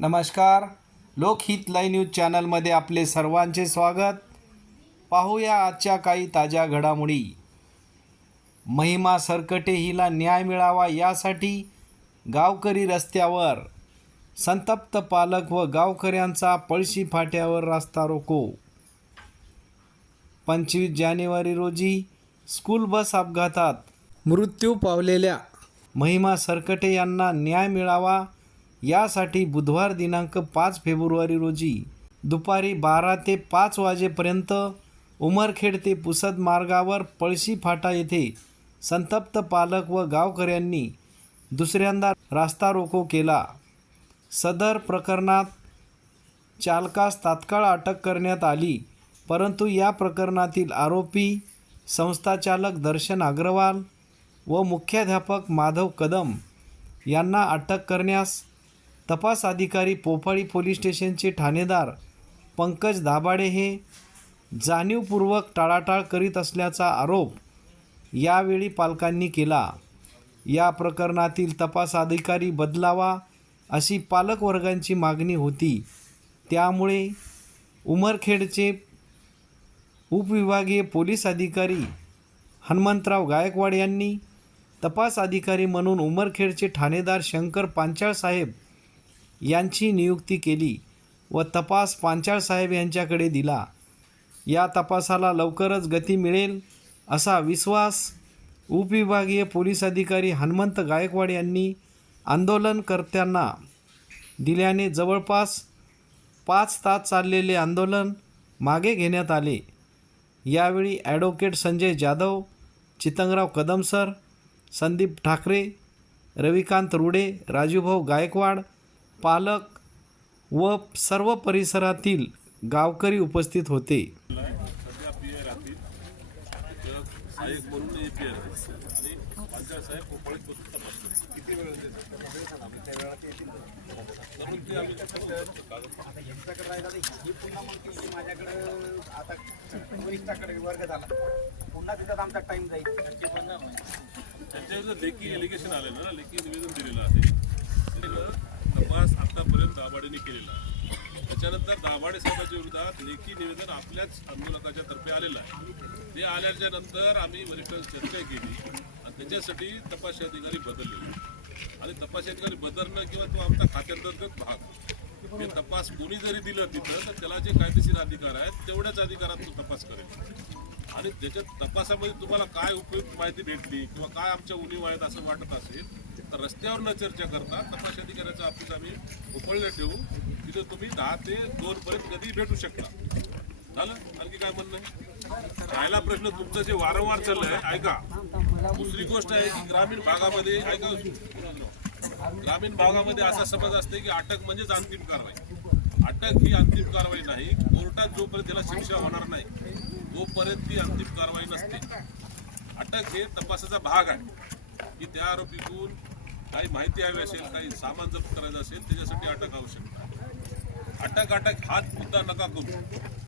नमस्कार. लोकहित live news चॅनलमध्ये आपले सर्वांचे स्वागत. पाहूया आजच्या काही ताज्या घडामोडी. महिमा सरकटे हिला न्याय मिळावा यासाठी गावकरी रस्त्यावर. संतप्त पालक व गावकऱ्यांचा पळशी फाट्यावर रास्ता रोको. पंचवीस जानेवारी रोजी स्कूल बस अपघातात मृत्यू पावलेल्या महिमा सरकटे यांना न्याय मिळावा यासाठी बुधवार दिनांक पाच फेब्रुवारी रोजी दुपारी बारा ते पाच वाजेपर्यंत उमरखेड ते पुसद मार्गावर पळशी फाटा येथे संतप्त पालक व गावकऱ्यांनी दुसऱ्यांदा रास्ता रोको केला. सदर प्रकरणात चालकास तात्काळ अटक करण्यात आली परंतु या प्रकरणातील आरोपी संस्थाचालक दर्शन अग्रवाल व मुख्याध्यापक माधव कदम यांना अटक करण्यास तपास अधिकारी पोफाळी पोलीस स्टेशनचे ठाणेदार पंकज दाभाडे हे जाणीवपूर्वक टाळाटाळ करीत असल्याचा आरोप यावेळी पालकांनी केला. या प्रकरणातील तपास अधिकारी बदलावा अशी पालकवर्गांची मागणी होती. त्यामुळे उमरखेडचे उपविभागीय पोलीस अधिकारी हनुमंतराव गायकवाड यांनी तपास अधिकारी म्हणून उमरखेडचे ठाणेदार शंकर पांचाळ साहेब यांची नियुक्ती केली व तपास पांचाळ साहेब यांच्याकडे दिला. या तपासाला लवकरच गती मिळेल असा विश्वास उपविभागीय पोलीस अधिकारी हनुमंत गायकवाड यांनी आंदोलनकर्त्यांना दिल्याने जवळपास पाच तास चाललेले आंदोलन मागे घेण्यात आले. यावेळी ॲडव्होकेट संजय जाधव चितंगराव कदम सर संदीप ठाकरे रविकांत रुडे राजूभाऊ गायकवाड पालक व सर्व परिसरातील गावकरी उपस्थित होते. सध्या राहतील साहेब किती वेळ आम्ही पुन्हा झाला पुन्हा तिथं आमचा टाइम जाईल. त्यांच्या पण लेखी एलिगेशन आलं ना लेखी निवेदन दिलेलं आहे. तपास आतापर्यंत दाभाडेने केलेला आहे. त्याच्यानंतर दाभाडे साहेबांच्या विरोधात लेखी निवेदन आपल्याच आंदोलकाच्या तर्फे आलेलं आहे. ते आल्याच्यानंतर आम्ही वरिष्ठांची चर्चा केली आणि त्याच्यासाठी तपास अधिकारी बदलले आणि तपास अधिकारी बदलणं किंवा तो आमचा खात्यांतर्गत भाग. ते तपास कोणी जरी दिलं तिथं तर त्याला जे कायदेशीर अधिकार आहेत तेवढ्याच अधिकारात तो तपास करेल. आणि त्याच्या तपासामध्ये तुम्हाला काय उपयुक्त माहिती भेटली किंवा काय आमच्या उणीव आहेत असं वाटत असेल रस्त्यावर न चर्चा करता तपास अधिकाऱ्याचं ऑफिस आम्ही उपळलं ठेवू तिथं तुम्ही दहा ते दोन पर्यंत कधी भेटू शकता. झालं? आणखी काय म्हणणं आहे? राहिला प्रश्न तुमचं जे वारंवार चाललंय ऐका. दुसरी गोष्ट आहे की ग्रामीण भागामध्ये ऐका. ग्रामीण भागामध्ये असा समज असते की अटक म्हणजेच अंतिम कारवाई. अटक ही अंतिम कारवाई नाही. कोर्टात जोपर्यंत त्याला शिक्षा होणार नाही तोपर्यंत ती अंतिम कारवाई नसते. अटक हे तपासाचा भाग आहे. की त्या आरोपीतून काही माहिती हवी असेल काही सामान जप्त करायचं असेल त्याच्यासाठी अटक आवश्यक अटक अटक हाच मुद्दा नका करू.